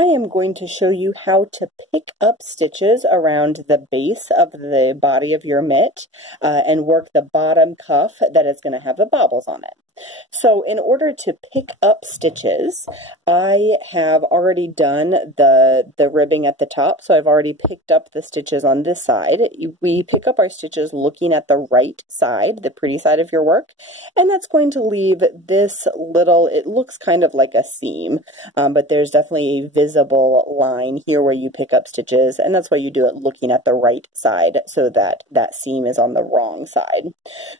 I am going to show you how to pick up stitches around the base of the body of your mitt and work the bottom cuff that is going to have the bobbles on it. So in order to pick up stitches, I have already done the ribbing at the top, so I've already picked up the stitches on this side. We pick up our stitches looking at the right side, the pretty side of your work, and that's going to leave this little, it looks kind of like a seam, but there's definitely a visible line here where you pick up stitches, and that's why you do it looking at the right side so that that seam is on the wrong side.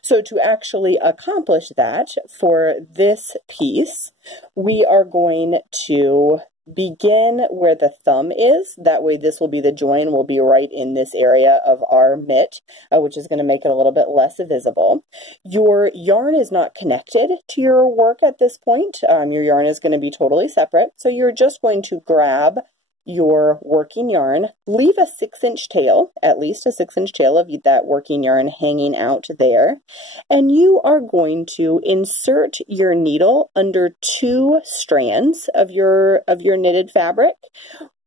So to actually accomplish that, for this piece, we are going to begin where the thumb is. That way this will be the join, will be right in this area of our mitt, which is going to make it a little bit less visible. Your yarn is not connected to your work at this point. Your yarn is going to be totally separate. So you're just going to grab your working yarn, leave a 6-inch tail, at least a 6-inch tail of that working yarn hanging out there, and you are going to insert your needle under 2 strands of your knitted fabric.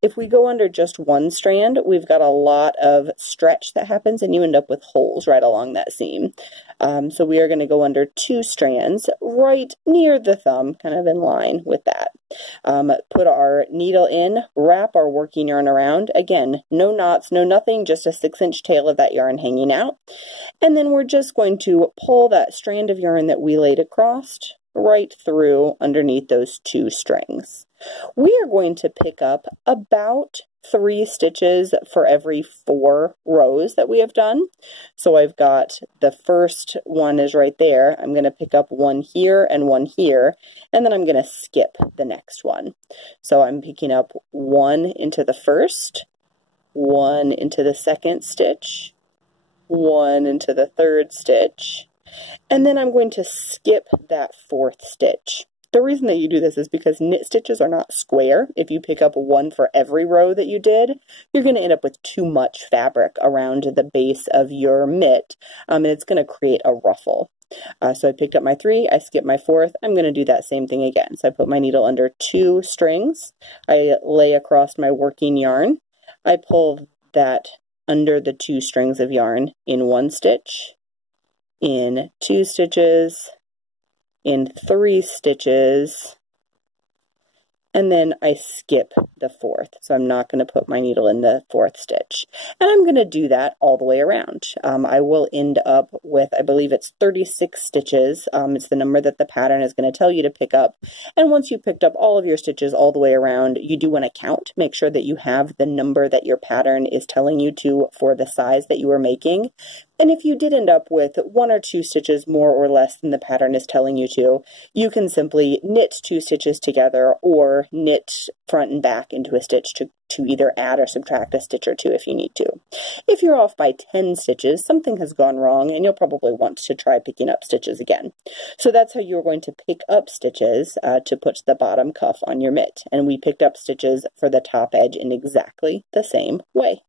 If we go under just one strand, we've got a lot of stretch that happens and you end up with holes right along that seam. So we are going to go under 2 strands right near the thumb, kind of in line with that. Put our needle in, wrap our working yarn around. Again, no knots, no nothing, just a 6-inch tail of that yarn hanging out. And then we're just going to pull that strand of yarn that we laid across right through underneath those 2 strings. We are going to pick up about 3 stitches for every 4 rows that we have done. So I've got the first one is right there. I'm going to pick up 1 here and 1 here, and then I'm going to skip the next one. So I'm picking up 1 into the first, 1 into the second stitch, 1 into the third stitch, and then I'm going to skip that 4th stitch. The reason that you do this is because knit stitches are not square. If you pick up 1 for every row that you did, you're going to end up with too much fabric around the base of your mitt, and it's going to create a ruffle. So I picked up my 3, I skipped my 4th, I'm going to do that same thing again. So I put my needle under 2 strings, I lay across my working yarn, I pull that under the 2 strings of yarn in 1 stitch, in 2 stitches, in 3 stitches, and then I skip the 4th. So I'm not going to put my needle in the 4th stitch. And I'm going to do that all the way around. I will end up with, I believe it's 36 stitches. It's the number that the pattern is going to tell you to pick up. And once you've picked up all of your stitches all the way around, you do want to count. Make sure that you have the number that your pattern is telling you to for the size that you are making. And if you did end up with 1 or 2 stitches more or less than the pattern is telling you to, you can simply knit 2 stitches together or knit front and back into a stitch to either add or subtract a stitch or 2 if you need to. If you're off by 10 stitches, something has gone wrong and you'll probably want to try picking up stitches again. So that's how you're going to pick up stitches to put the bottom cuff on your mitt. And we picked up stitches for the top edge in exactly the same way.